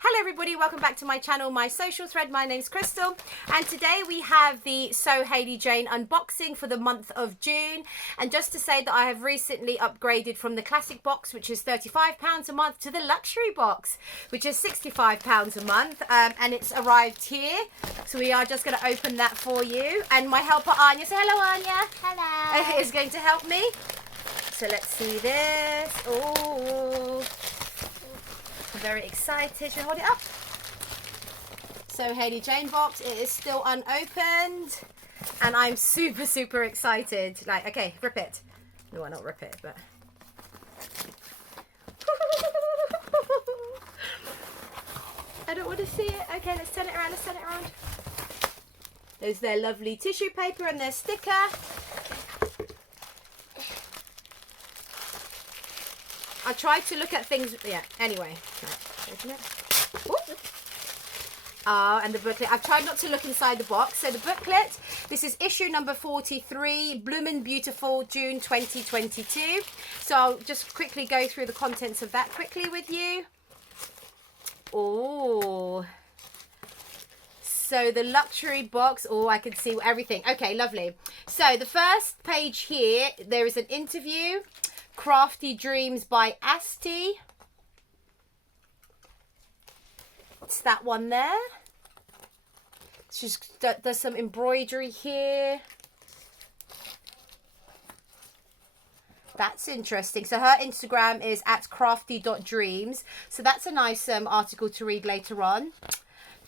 Hello everybody, welcome back to my channel, my social thread. My name's Crystal, and today we have the So Hayley Jane unboxing for the month of June. And just to say that I have recently upgraded from the classic box, which is £35 a month, to the luxury box, which is £65 a month, and it's arrived here. So we are just going to open that for you, and my helper Anya, say hello Anya. Hello. Is going to help me. So let's see this. Oh, I'm very excited. Should I hold it up? So Hayley Jane box, it is still unopened, and I'm super excited. Like, okay, rip it. No, not rip it, but I don't want to see it. Okay, let's turn it around. There's their lovely tissue paper and their sticker. I tried to look at things, yeah, anyway. Right, open it. Oh, and the booklet. I've tried not to look inside the box. So the booklet, this is issue number 43, Bloomin' Beautiful, June 2022. So I'll just quickly go through the contents of that quickly with you. Oh. So the luxury box, oh, I can see everything. Okay, lovely. So the first page here, there is an interview. Crafty Dreams by Asti. It's that one there. She's does some embroidery here. That's interesting. So her Instagram is @crafty.dreams. So that's a nice article to read later on.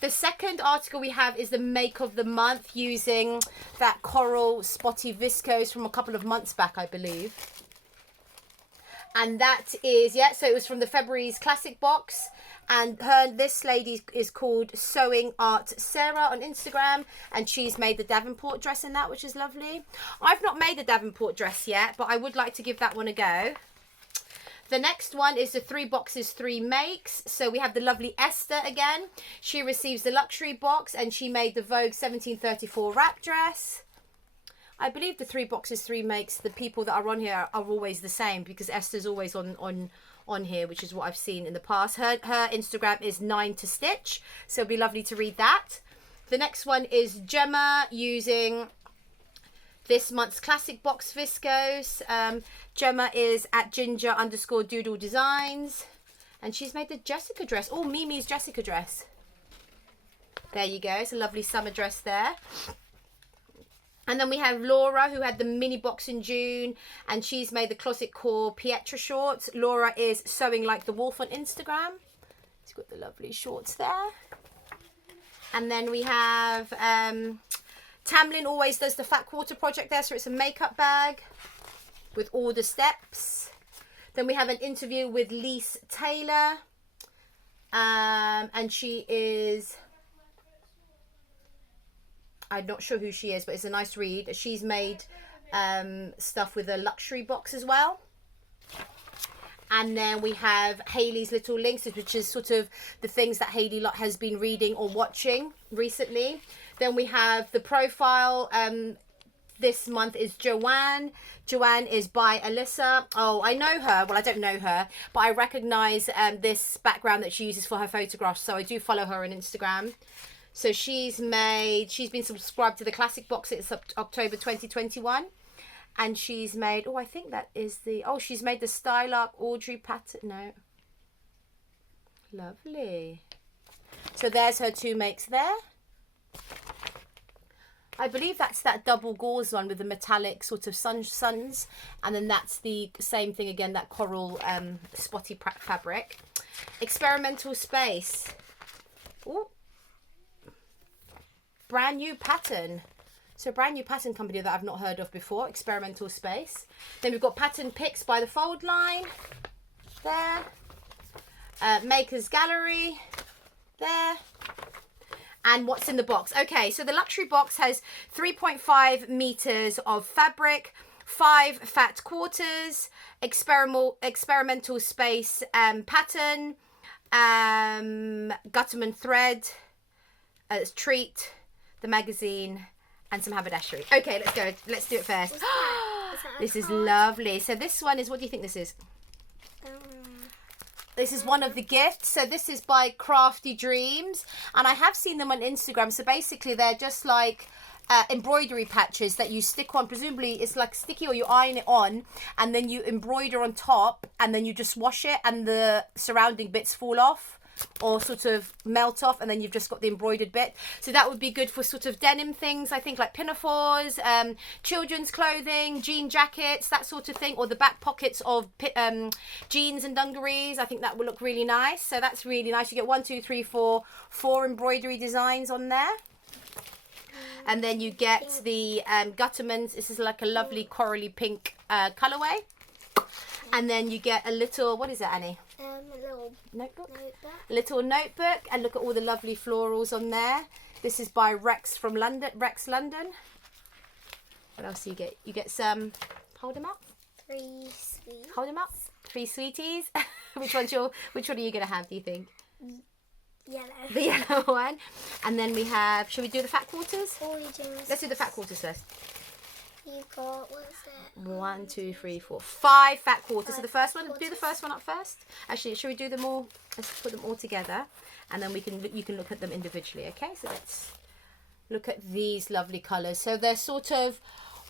The second article we have is the make of the month, using that coral spotty viscose from a couple of months back, I believe. And that is, yeah, so it was from the February's classic box. And this lady is called Sewing Art Sarah on Instagram. And she's made the Davenport dress in that, which is lovely. I've not made the Davenport dress yet, but I would like to give that one a go. The next one is the 3 boxes, 3 makes. So we have the lovely Esther again. She receives the luxury box, and she made the Vogue 1734 wrap dress. I believe the 3 boxes, 3 makes, the people that are on here are always the same, because Esther's always on here, which is what I've seen in the past. Her Instagram is 9 to Stitch, so it'll be lovely to read that. The next one is Gemma, using this month's classic box viscose. Gemma is @ginger_doodle designs, and she's made the Jessica dress. Oh, Mimi's Jessica dress. There you go. It's a lovely summer dress there. And then we have Laura, who had the mini box in June, and she's made the Closet Core Pietra shorts. Laura is Sewing Like the Wolf on Instagram. She's got the lovely shorts there. And then we have Tamlin always does the Fat Quarter project there, so it's a makeup bag with all the steps. Then we have an interview with Lise Taylor, and she is, I'm not sure who she is, but it's a nice read. She's made stuff with a luxury box as well. And then we have Hayley's Little Links, which is sort of the things that Hayley has been reading or watching recently. Then we have the profile. This month is Joanne. Joanne is by Alyssa. Oh, I know her. Well, I don't know her, but I recognise this background that she uses for her photographs. So I do follow her on Instagram. So she's been subscribed to the classic box. It's October 2021. And she's made, oh, I think that is the, oh, she's made the Stylark Audrey pattern. No. Lovely. So there's her 2 makes there. I believe that's that double gauze one with the metallic sort of suns. And then that's the same thing again, that coral spotty fabric. Experimental Space. Oh. Brand new pattern. So a brand new pattern company that I've not heard of before, Experimental Space. Then we've got Pattern Picks by the Fold Line. There. Maker's Gallery. There. And what's in the box? Okay, so the luxury box has 3.5 meters of fabric, 5 fat quarters, experimental space pattern, Gutterman thread, treat, the magazine, and some haberdashery. Okay, let's go. Let's do it first. This is lovely. So this one is, what do you think this is? This is one of the gifts. So this is by Crafty Dreams, and I have seen them on Instagram. So basically they're just like embroidery patches that you stick on. Presumably it's like sticky, or you iron it on and then you embroider on top, and then you just wash it and the surrounding bits fall off or sort of melt off, and then you've just got the embroidered bit. So that would be good for sort of denim things, I think, like pinafores, children's clothing, jean jackets, that sort of thing, or the back pockets of jeans and dungarees. I think that will look really nice. So that's really nice. You get 1, 2, 3, 4 embroidery designs on there. And then you get the Guttermans. This is like a lovely corally pink colourway. And then you get a little, what is that, Annie? A little notebook. A little notebook, and look at all the lovely florals on there. This is by Rex London. What else do you get? You get some, hold them up. 3 sweets. Hold them up. 3 sweeties. Which one are you going to have, do you think? Yellow. The yellow one. And then we have, should we do the fat quarters? Let's do the fat quarters first. You got, what is it? 1, 2, 3, 4, 5 fat quarters. So the first one, do the first one up first. Actually, should we do them all? Let's put them all together, and then you can look at them individually. Okay, so let's look at these lovely colours. So they're sort of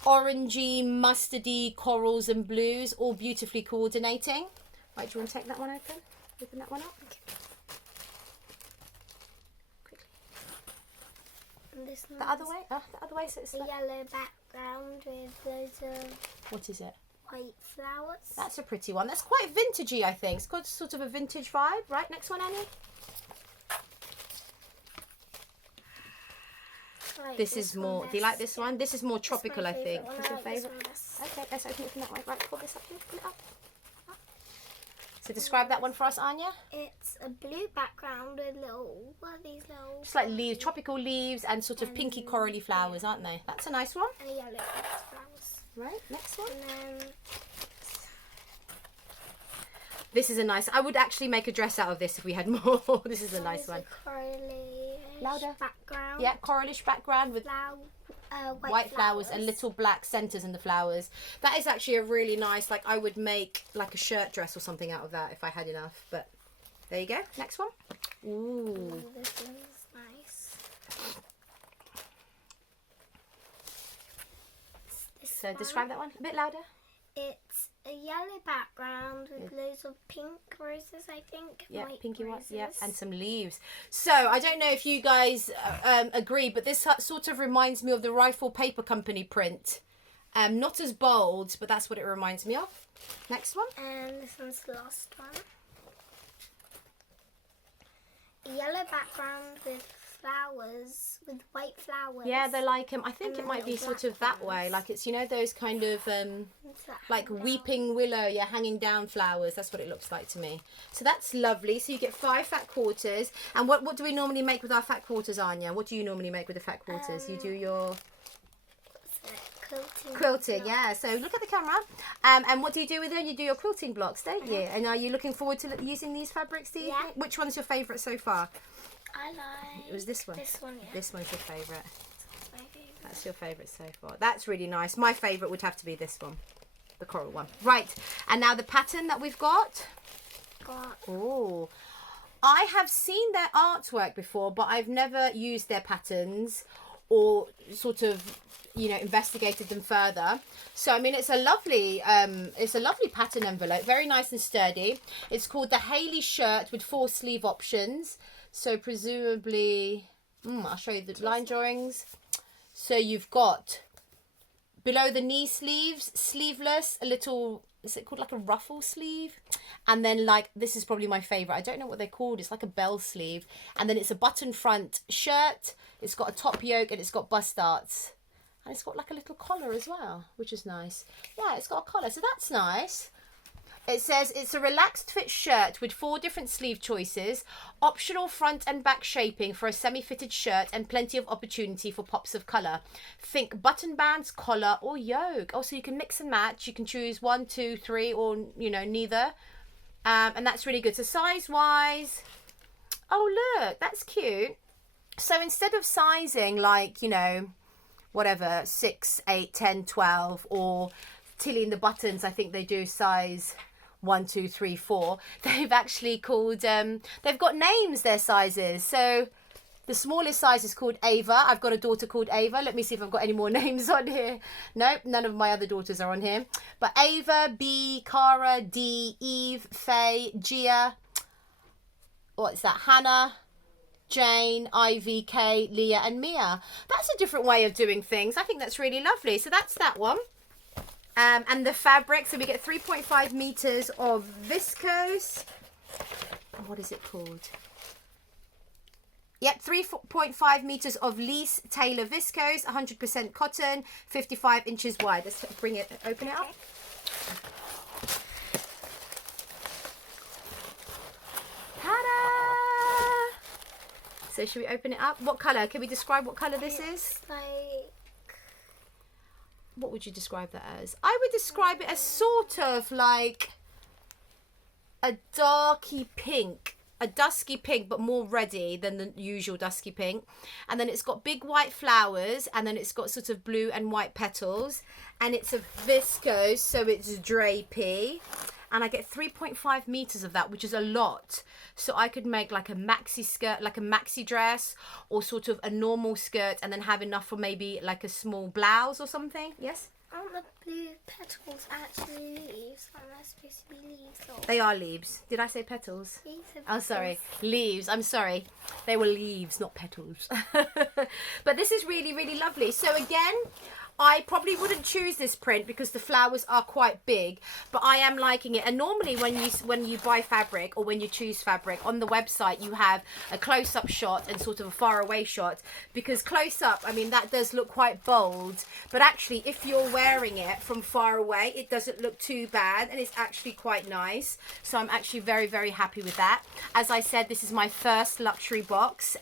orangey, mustardy corals and blues, all beautifully coordinating. Right, do you want to take that one open? Open that one up. Okay. This The other way? The other way. So it's a like yellow background with loads of what is it? white flowers. That's a pretty one. That's quite vintagey, I think. It's got sort of a vintage vibe. Right, next one, Annie. This is more. Do you like this one? This is more tropical, I think. What's your favourite? Okay, let's open it from that way. Right, pull this up here. Pull it up. So describe that one for us, Anya. It's a blue background with little, what are these little? Just like leaves, tropical leaves, and sort of pinky corally flowers, aren't they? That's a nice one. And a yellow flowers. Right, next one. And then this is a nice. I would actually make a dress out of this if we had more. This is a nice one. Louder background. Yeah, coralish background with white flowers and little black centers in the flowers. That is actually a really nice, like I would make like a shirt dress or something out of that if I had enough. But there you go. Next one. Ooh. This one's nice. So describe that one a bit louder. It's a yellow background with loads of pink roses, I think. Yeah, white pinky white. roses. Yeah, and some leaves. So I don't know if you guys agree, but this sort of reminds me of the Rifle Paper Company print. Not as bold, but that's what it reminds me of. Next one. And this one's the last one. A yellow background with flowers, with white flowers. Yeah, they're like I think it might be sort of that way, like it's, you know, those kind of like weeping willow, yeah, hanging down flowers. That's what it looks like to me. So that's lovely. So you get 5 fat quarters. And what do we normally make with our fat quarters, Anya? What do you normally make with the fat quarters? You do your quilting, yeah. So look at the camera. And what do you do with them? You do your quilting blocks, don't you? And are you looking forward to using these fabrics? Do you think? Which one's your favourite so far? I like. It was this one. This one, yeah. This one's your favourite. My favourite. That's your favourite so far. That's really nice. My favourite would have to be this one, the coral one. Right, and now the pattern that we've got. Oh, I have seen their artwork before, but I've never used their patterns or sort of, you know, investigated them further. So I mean, it's a lovely pattern envelope, very nice and sturdy. It's called the Hayley shirt with 4 sleeve options. So presumably, I'll show you the line drawings. So you've got below the knee sleeves, sleeveless, a little, is it called like a ruffle sleeve? And then like, this is probably my favourite. I don't know what they're called. It's like a bell sleeve. And then it's a button front shirt. It's got a top yoke and it's got bust darts. And it's got like a little collar as well, which is nice. Yeah, it's got a collar, so that's nice. It says it's a relaxed fit shirt with 4 different sleeve choices, optional front and back shaping for a semi-fitted shirt, and plenty of opportunity for pops of colour. Think button bands, collar or yoke. Oh, so you can mix and match. You can choose 1, 2, 3 or, you know, neither. And that's really good. So size-wise, oh look, that's cute. So instead of sizing like, you know, whatever, 6, 8, 10, 12, or Tilly in the buttons, I think they do size 1, 2, 3, 4. They've actually called, they've got names, their sizes. So the smallest size is called Ava. I've got a daughter called Ava. Let me see if I've got any more names on here. Nope, none of my other daughters are on here. But Ava, B, Cara, D, Eve, Faye, Gia, what's that, Hannah, Jane, Ivy, Kay, Leah and Mia. That's a different way of doing things. I think that's really lovely. So that's that one. And the fabric, so we get 3.5 meters of viscose. What is it called? Yep, 3.5 meters of Lease Taylor viscose, 100% cotton, 55 inches wide. Let's bring it, open it up. Ta-da! So should we open it up? What color? Can we describe what color this is? Like, what would you describe that as? I would describe it as sort of like a darky pink. A dusky pink, but more reddy than the usual dusky pink. And then it's got big white flowers, and then it's got sort of blue and white petals. And it's a viscose, so it's drapey. And I get 3.5 meters of that, which is a lot. So I could make like a maxi skirt, like a maxi dress, or sort of a normal skirt, and then have enough for maybe like a small blouse or something. Yes? aren't the blue petals actually leaves? Aren't they supposed to be leaves? Or... They are leaves. Did I say petals? Oh, sorry. Leaves. I'm sorry. They were leaves, not petals. But this is really, really lovely. So again, I probably wouldn't choose this print because the flowers are quite big, but I am liking it. And normally when you buy fabric or when you choose fabric on the website, you have a close-up shot and sort of a far away shot, because close-up, I mean, that does look quite bold, but actually if you're wearing it from far away, it doesn't look too bad and it's actually quite nice. So I'm actually very, very happy with that. As I said, this is my first luxury box.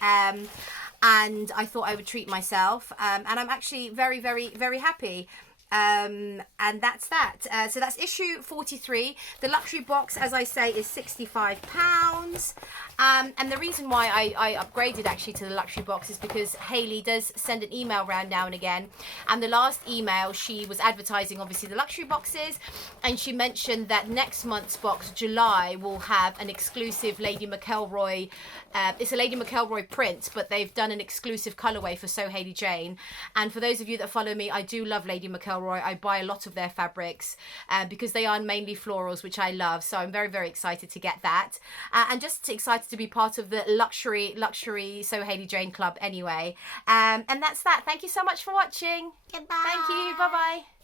And I thought I would treat myself, and I'm actually very, very, very happy. And that's that. So that's issue 43. The luxury box, as I say, is £65. And the reason why I upgraded actually to the luxury box is because Hayley does send an email around now and again. And the last email, she was advertising obviously the luxury boxes, and she mentioned that next month's box, July, will have an exclusive Lady McElroy. It's a Lady McElroy print, but they've done an exclusive colorway for So Hayley Jane. And for those of you that follow me, I do love Lady McElroy. I buy a lot of their fabrics because they are mainly florals, which I love. So I'm very, very excited to get that, and just excited to be part of the luxury So Hayley Jane Club anyway. And that's that. Thank you so much for watching. Goodbye. Thank you. Bye bye.